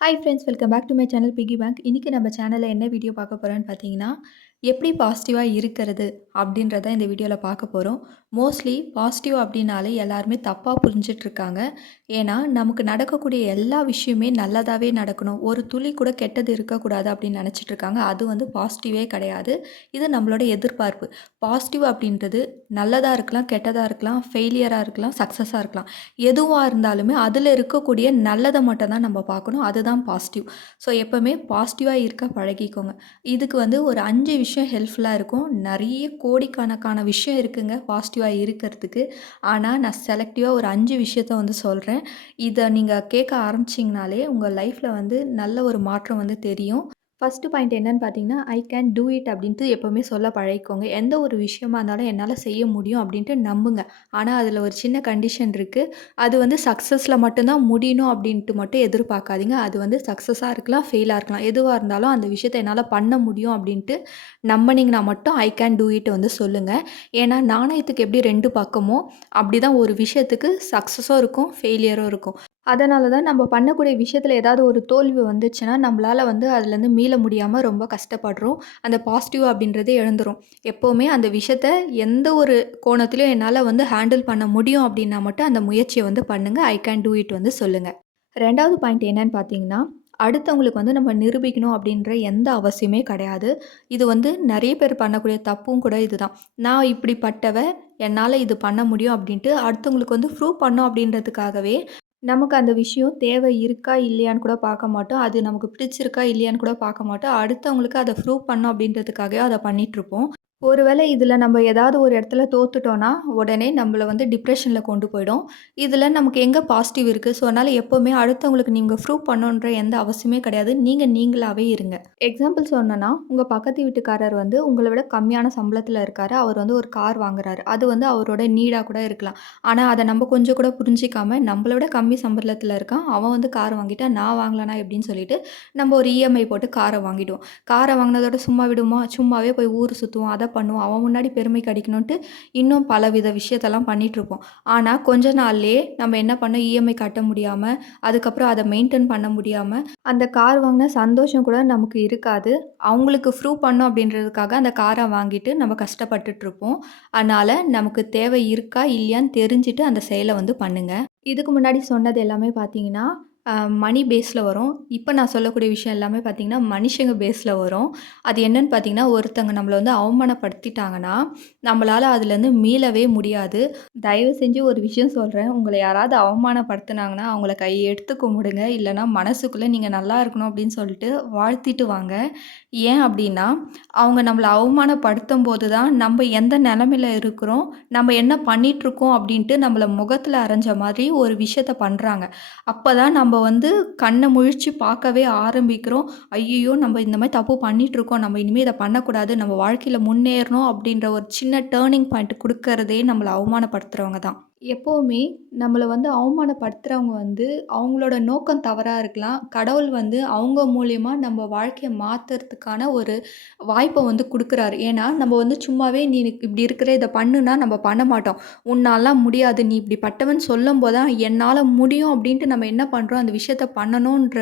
Hi friends welcome back to my channel piggy bank இன்றைக்கி நம்ம சேனலில் என்ன வீடியோ பார்க்க போகிறோன்னு பார்த்தீங்கன்னா எப்படி பாசிட்டிவாக இருக்கிறது அப்படின்றத இந்த வீடியோவில் பார்க்க போகிறோம் மோஸ்ட்லி பாசிட்டிவ் அப்படின்னாலே எல்லாருமே தப்பாக புரிஞ்சிட்ருக்காங்க ஏன்னா நமக்கு நடக்கக்கூடிய எல்லா விஷயமே நல்லதாகவே நடக்கணும். ஒரு துளி கூட கெட்டது இருக்கக்கூடாது அப்படின்னு நினச்சிட்ருக்காங்க அது வந்து பாசிட்டிவே கிடையாது. இது நம்மளோட எதிர்பார்ப்பு. பாசிட்டிவ் அப்படின்றது நல்லதாக இருக்கலாம் கெட்டதாக இருக்கலாம் ஃபெயிலியராக இருக்கலாம் சக்ஸஸாக இருக்கலாம். எதுவாக இருந்தாலுமே அதில் இருக்கக்கூடிய நல்லதை மட்டும் தான் நம்ம பார்க்கணும். அது தான் பாசிட்டிவ் ஸோ எப்போவுமே பாசிட்டிவாக இருக்க பழகிக்கோங்க. இதுக்கு வந்து ஒரு அஞ்சு விஷயம் ஹெல்ப்ஃபுல்லாக இருக்கும். நிறைய கோடிக்கணக்கான விஷயம் இருக்குங்க பாசிட்டிவாக இருக்கிறதுக்கு. ஆனால் நான் செலக்டிவாக ஒரு அஞ்சு விஷயத்த வந்து சொல்கிறேன் இதை நீங்கள் கேட்க ஆரம்பிச்சிங்கனாலே உங்கள் லைஃப்பில் வந்து நல்ல ஒரு மாற்றம் வந்து தெரியும். ஃபஸ்ட்டு பாயிண்ட் என்னன்னு பார்த்தீங்கன்னா ஐ கேன் டூ இட் அப்படின்ட்டு எப்போவுமே சொல்ல பழகிக்கோங்க. எந்த ஒரு விஷயமா இருந்தாலும் என்னால் செய்ய முடியும் அப்படின்ட்டு நம்புங்க. ஆனால் அதில் ஒரு சின்ன கண்டிஷன் இருக்குது அது வந்து சக்ஸஸில் மட்டும்தான் முடியணும் அப்படின்ட்டு மட்டும் எதிர்பார்க்காதீங்க. அது வந்து சக்ஸஸாக இருக்கலாம் ஃபெயிலாக இருக்கலாம். எதுவாக இருந்தாலும் அந்த விஷயத்தை என்னால் பண்ண முடியும் அப்படின்ட்டு நம்பினீங்கன்னா மட்டும் ஐ கேன் டூ இட் வந்து சொல்லுங்கள் ஏன்னா நாணயத்துக்கு எப்படி ரெண்டு பக்கமோ அப்படி தான் ஒரு விஷயத்துக்கு சக்ஸஸும் இருக்கும் ஃபெயிலியரும் இருக்கும். அதனால தான் நம்ம பண்ணக்கூடிய விஷயத்தில் ஏதாவது ஒரு தோல்வி வந்துச்சுன்னா நம்மளால் வந்து அதுலேருந்து மீள முடியாமல் ரொம்ப கஷ்டப்படுறோம். அந்த பாசிட்டிவ் அப்படின்றதே எழுந்துரும். எப்போவுமே அந்த விஷயத்த எந்த ஒரு கோணத்துலையும் என்னால் வந்து ஹேண்டில் பண்ண முடியும் அப்படின்னா மட்டும் அந்த முயற்சியை வந்து பண்ணுங்கள் ஐ கேன் டூ இட் வந்து சொல்லுங்கள் ரெண்டாவது பாயிண்ட் என்னன்னு பார்த்தீங்கன்னா அடுத்தவங்களுக்கு வந்து நம்ம நிரூபிக்கணும் அப்படின்ற எந்த அவசியமே கிடையாது. இது வந்து நிறைய பேர் பண்ணக்கூடிய தப்பும் கூட இதுதான். நான் இப்படிப்பட்டவ என்னால் இது பண்ண முடியும் அப்படின்ட்டு அடுத்தவங்களுக்கு வந்து ப்ரூவ் பண்ணோம் அப்படின்றதுக்காகவே நமக்கு அந்த விஷயம் தேவை இருக்கா இல்லையான்னு கூட பார்க்க மாட்டோம். அது நமக்கு பிடிச்சிருக்கா இல்லையான்னு கூட பார்க்க மாட்டோம். அடுத்தவங்களுக்கு அதை ப்ரூவ் பண்ணோம் அப்படின்றதுக்காகவே அதை பண்ணிகிட்ருப்போம் ஒருவேளை இதில் நம்ம ஏதாவது ஒரு இடத்துல தோத்துட்டோன்னா உடனே நம்மள வந்து டிப்ரெஷனில் கொண்டு போயிடும். இதில் நமக்கு எங்கே பாசிட்டிவ் இருக்குது ஸோ அதனால் எப்போவுமே அடுத்தவங்களுக்கு நீங்கள் ப்ரூவ் பண்ணணுன்ற எந்த அவசியமே கிடையாது. நீங்கள் நீங்களாகவே இருங்க. எக்ஸாம்பிள் சொன்னோன்னா உங்கள் பக்கத்து வீட்டுக்காரர் வந்து உங்களை விட கம்மியான சம்பளத்தில் இருக்கார். அவர் வந்து ஒரு கார் வாங்குறாரு. அது வந்து அவரோட நீடாக கூட இருக்கலாம். ஆனால் அதை நம்ம கொஞ்சம் கூட புரிஞ்சிக்காமல் நம்மளை விட கம்மி சம்பளத்தில் இருக்கான். அவன் வந்து கார் வாங்கிட்டா நான் வாங்கலனா எப்படின்னு சொல்லிட்டு நம்ம ஒரு இஎம்ஐ போட்டு காரை வாங்கிடுவோம். காரை வாங்கினதோட சும்மா விடுமா சும்மாவே போய் ஊர் சுற்றுவோம் அதை பண்ணுவோம். அவன் முன்னாடி பெருமை கிடைக்கணுன்ட்டு இன்னும் பலவித விஷயத்தெல்லாம் பண்ணிகிட்ருப்போம் ஆனால் கொஞ்ச நாள்லேயே நம்ம என்ன பண்ணோம்? இஎம்ஐ கட்ட முடியாமல் அதுக்கப்புறம் அதை மெயின்டைன் பண்ண முடியாமல் அந்த கார் வாங்கின சந்தோஷம் கூட நமக்கு இருக்காது. அவங்களுக்கு ப்ரூவ் பண்ணோம் அப்படின்றதுக்காக அந்த காரை வாங்கிட்டு நம்ம கஷ்டப்பட்டுட்ருப்போம் அதனால் நமக்கு தேவை இருக்கா? இல்லையான்னு தெரிஞ்சுட்டு அந்த செயலை வந்து பண்ணுங்கள் இதுக்கு முன்னாடி சொன்னது எல்லாமே பார்த்தீங்கன்னா மணி பேஸில் வரும். இப்போ நான் சொல்லக்கூடிய விஷயம் எல்லாமே பார்த்திங்கன்னா மனுஷங்க பேஸில் வரும். அது என்னென்னு பார்த்திங்கன்னா ஒருத்தங்க நம்மளை வந்து அவமானப்படுத்திட்டாங்கன்னா நம்மளால் அதுலேருந்து மீளவே முடியாது. தயவு செஞ்சு ஒரு விஷயம் சொல்கிறேன் உங்களை யாராவது அவமானப்படுத்தினாங்கன்னா அவங்கள கையை எடுத்து கும்பிடுங்க. இல்லைனா மனசுக்குள்ளே நீங்கள் நல்லா இருக்கணும் அப்படின்னு சொல்லிட்டு வாழ்த்திட்டு வாங்க. ஏன் அப்படின்னா அவங்க நம்மளை அவமானப்படுத்தும் போது தான் நம்ம எந்த நிலமையில இருக்கிறோம் நம்ம என்ன பண்ணிகிட்ருக்கோம் அப்படின்ட்டு நம்மளை முகத்தில் அரைஞ்ச மாதிரி ஒரு விஷயத்த பண்ணுறாங்க அப்போ தான் நம்ம வந்து கண்ணை முழிச்சு பார்க்கவே ஆரம்பிக்கிறோம். ஐயையோ நம்ம இந்த மாதிரி தப்பு பண்ணிகிட்ருக்கோம் நம்ம இனிமேல் இதை பண்ணக்கூடாது. நம்ம வாழ்க்கையில் முன்னேறணும் அப்படின்ற ஒரு சின்ன டேர்னிங் பாயிண்ட் கொடுக்கறதே நம்மளை அவமானப்படுத்துகிறவங்க தான். எப்போவுமே நம்மளை வந்து அவமானப்படுத்துகிறவங்க வந்து அவங்களோட நோக்கம் தவறாக இருக்கலாம். கடவுள் வந்து அவங்க மூலியமா நம்ம வாழ்க்கையை மாற்றுறதுக்கான ஒரு வாய்ப்பை வந்து கொடுக்குறாரு. ஏன்னா நம்ம வந்து சும்மாவே நீ இப்படி இருக்கிற இதை பண்ணுனா நம்ம பண்ண மாட்டோம். உன்னாலாம் முடியாது நீ இப்படி பட்டவன் சொல்லும் போது தான் என்னால் முடியும் அப்படின்ட்டு நம்ம என்ன பண்ணுறோம் அந்த விஷயத்த பண்ணணுன்ற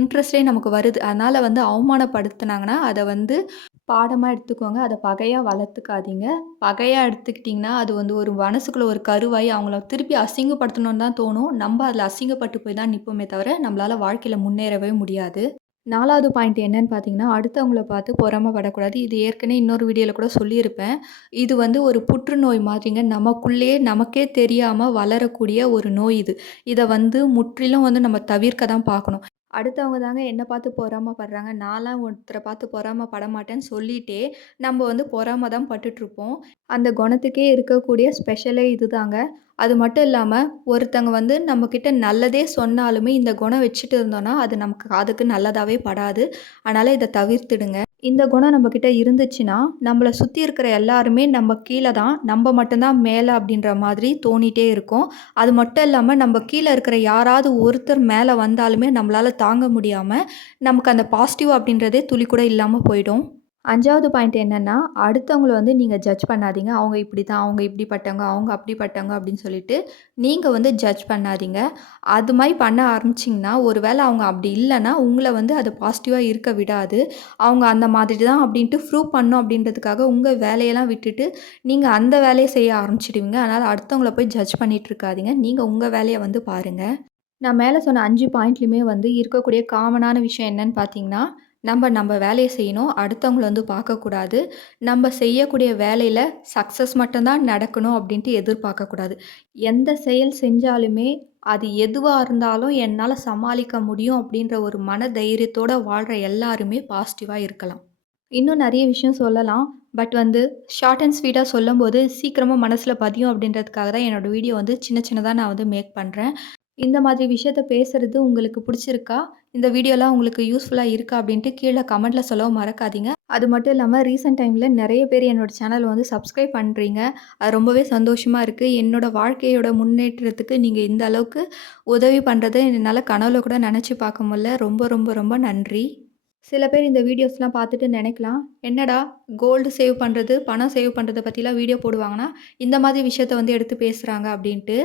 இன்ட்ரெஸ்டே நமக்கு வருது. அதனால் வந்து அவமானப்படுத்துனாங்கன்னா அதை வந்து பாடமாக எடுத்துக்கோங்க. அதை பகையாக வளர்த்துக்காதீங்க. பகையாக எடுத்துக்கிட்டிங்கன்னா அது வந்து ஒரு மனசுக்குள்ளே ஒரு கருவாய் அவங்கள திருப்பி அசிங்கப்படுத்தணுன்னு தான் தோணும். நம்ம அதில் அசிங்கப்பட்டு போய் தான் நிற்போமே தவிர நம்மளால் வாழ்க்கையில் முன்னேறவே முடியாது. நாலாவது பாயிண்ட் என்னன்னு பார்த்தீங்கன்னா அடுத்தவங்கள பார்த்து பொறாமப்படக்கூடாது இது ஏற்கனவே இன்னொரு வீடியோவில் கூட சொல்லியிருப்பேன். இது வந்து ஒரு புற்றுநோய் மாதிரிங்க. நமக்குள்ளேயே நமக்கே தெரியாமல் வளரக்கூடிய ஒரு நோய் இது. இதை வந்து முற்றிலும் வந்து நம்ம தவிர்க்க தான் பார்க்கணும். அடுத்தவங்க தாங்க என்னை பார்த்து பொறாமப்படுறாங்க நான்லாம் ஒருத்தரை பார்த்து பொறாமப்பட மாட்டேன்னு சொல்லிட்டே நம்ம வந்து பொறாம தான் பட்டுட்ருப்போம். அந்த குணத்துக்கே இருக்கக்கூடிய ஸ்பெஷலே இது தாங்க. அது மட்டும் இல்லாமல் ஒருத்தங்க வந்து நம்மக்கிட்ட நல்லதே சொன்னாலுமே இந்த குணம் வச்சுட்டு இருந்தோன்னா அது நமக்கு காதுக்கு நல்லதாகவே படாது. அதனால் இதை தவிர்த்துடுங்க. இந்த குணம் நம்மக்கிட்ட இருந்துச்சுன்னா நம்மளை சுற்றி இருக்கிற எல்லாருமே நம்ம கீழே தான் நம்ம மட்டும்தான் மேலே அப்படின்ற மாதிரி தோணிகிட்டே இருக்கும். அது மட்டும் இல்லாமல் நம்ம கீழே இருக்கிற யாராவது ஒருத்தர் மேலே வந்தாலுமே நம்மளால் தாங்க முடியாமல் நமக்கு அந்த பாசிட்டிவ் அப்படின்றதே துளி கூட இல்லாமல் போயிடும். அஞ்சாவது பாயிண்ட் என்னென்னா அடுத்தவங்கள வந்து நீங்கள் ஜட்ஜ் பண்ணாதீங்க. அவங்க இப்படி தான், அவங்க இப்படிப்பட்டவங்க, அவங்க அப்படிப்பட்டவங்க அப்படின்னு சொல்லிட்டு, நீங்கள் வந்து ஜட்ஜ் பண்ணாதீங்க. அது மாதிரி பண்ண ஆரம்பிச்சிங்கன்னா, ஒரு வேள அவங்க அப்படி இல்லைன்னா உங்களை வந்து அது பாசிட்டிவாக இருக்க விடாது. அவங்க அந்த மாதிரி தான் அப்படின்ட்டு ப்ரூவ் பண்ணோம் அப்படின்றதுக்காக, உங்கள் வேலையெல்லாம் விட்டுட்டு, நீங்கள் அந்த வேலையை செய்ய ஆரம்பிச்சிடுவீங்க அதனால் அடுத்தவங்கள போய் ஜட்ஜ் பண்ணிகிட்டு இருக்காதீங்க. நீங்கள் உங்கள் வேலையை வந்து பாருங்கள் நான் மேலே சொன்ன அஞ்சு பாயிண்ட்லையுமே வந்து இருக்கக்கூடிய காமனான விஷயம் என்னன்னு பார்த்தீங்கன்னா, நம்ம நம்ம வேலையை செய்யணும். அடுத்தவங்கள வந்து பார்க்கக்கூடாது. நம்ம செய்யக்கூடிய வேலையில் சக்சஸ் மட்டும்தான் நடக்கணும் அப்படின்ட்டு எதிர்பார்க்கக்கூடாது. எந்த செயல் செஞ்சாலுமே, அது எதுவாக இருந்தாலும் என்னால் சமாளிக்க முடியும் அப்படின்ற ஒரு மன தைரியத்தோட வாழ்கிற எல்லாருமே பாசிட்டிவாக இருக்கலாம். இன்னும் நிறைய விஷயம் சொல்லலாம். பட் வந்து ஷார்ட் அண்ட் ஸ்வீட்டாக சொல்லும்போது சீக்கிரமாக மனசில் பதியும் அப்படின்றதுக்காக தான் என்னோட வீடியோ வந்து சின்ன சின்னதாக நான் வந்து மேக் பண்ணுறேன் இந்த மாதிரி விஷயத்த பேசுகிறது உங்களுக்கு பிடிச்சிருக்கா இந்த வீடியோலாம் உங்களுக்கு யூஸ்ஃபுல்லாக இருக்கா? அப்படின்ட்டு கீழே கமெண்ட்டில் சொல்லவும் மறக்காதீங்க. அது மட்டும் இல்லாமல் ரீசெண்ட் டைமில் நிறைய பேர் என்னோட சேனல் வந்து சப்ஸ்கிரைப் பண்ணுறீங்க அது ரொம்பவே சந்தோஷமாக இருக்குது என்னோடய வாழ்க்கையோட முன்னேற்றத்துக்கு நீங்கள் இந்த அளவுக்கு உதவி பண்ணுறதை என்னால் கனவுல கூட நினச்சி பார்க்க முடியல. ரொம்ப ரொம்ப ரொம்ப நன்றி. சில பேர் இந்த வீடியோஸ்லாம் பார்த்துட்டு நினைக்கலாம் என்னடா கோல்டு சேவ் பண்ணுறது பணம் சேவ் பண்ணுறதை பற்றிலாம் வீடியோ போடுவாங்கன்னா, இந்த மாதிரி விஷயத்த வந்து எடுத்து பேசுகிறாங்க அப்படின்ட்டு.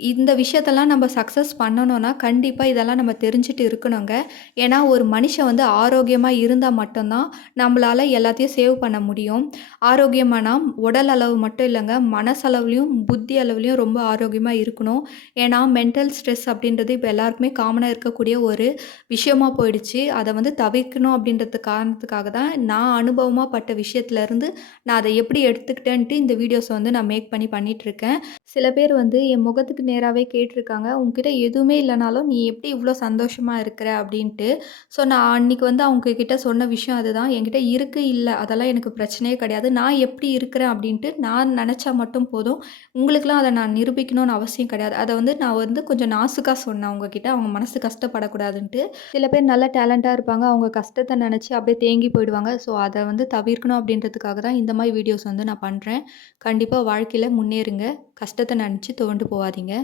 இந்த விஷயத்தெல்லாம் நம்ம சக்ஸஸ் பண்ணணும்னா, கண்டிப்பாக இதெல்லாம் நம்ம தெரிஞ்சுட்டு இருக்கணுங்க. ஏன்னா, ஒரு மனுஷன் வந்து ஆரோக்கியமாக இருந்தால் மட்டும்தான் நம்மளால் எல்லாத்தையும் சேவ் பண்ண முடியும். ஆரோக்கியமானா, உடல் அளவு மட்டும் இல்லைங்க மனசளவுலையும் புத்தி அளவுலையும் ரொம்ப ஆரோக்கியமாக இருக்கணும். ஏன்னா, மென்டல் ஸ்ட்ரெஸ் அப்படின்றது இப்போ எல்லாருக்குமே காமனாக இருக்கக்கூடிய ஒரு விஷயமாக போயிடுச்சு. அதை வந்து தவிர்க்கணும் அப்படின்றது காரணத்துக்காக தான், நான் அனுபவமாக பட்ட விஷயத்துலருந்து, நான் அதை எப்படி எடுத்துக்கிட்டேன்ட்டு இந்த வீடியோஸை வந்து நான் மேக் பண்ணி பண்ணிகிட்ருக்கேன் சில பேர் வந்து என் முகத்துக்கு நேராகவே கேட்டிருக்காங்க உங்ககிட்ட எதுவுமே இல்லைனாலும் நீ எப்படி இவ்வளோ சந்தோஷமாக இருக்கிற?" அப்படின்ட்டு. ஸோ, நான் அன்னைக்கு வந்து அவங்க கிட்ட சொன்ன விஷயம் அதுதான். என்கிட்ட இருக்கு, இல்லை அதெல்லாம் எனக்கு பிரச்சனையே கிடையாது. நான் எப்படி இருக்கிறேன் அப்படின்ட்டு நான் நினச்சா மட்டும் போதும். உங்களுக்கெலாம் அதை நான் நிரூபிக்கணும்னு அவசியம் கிடையாது. அதை வந்து நான் வந்து கொஞ்சம் நாசுக்காக சொன்னேன் அவங்கக்கிட்ட அவங்க மனசு கஷ்டப்படக்கூடாதுன்ட்டு. சில பேர் நல்ல டேலண்ட்டாக இருப்பாங்க. அவங்க கஷ்டத்தை நினச்சி அப்படியே தேங்கி போயிடுவாங்க. ஸோ, அதை வந்து தவிர்க்கணும் அப்படின்றதுக்காக தான் இந்த மாதிரி வீடியோஸ் வந்து நான் பண்ணுறேன் கண்டிப்பாக வாழ்க்கையில் முன்னேறுங்க. கஷ்டத்தை நினச்சி துவண்டு போகாதீங்க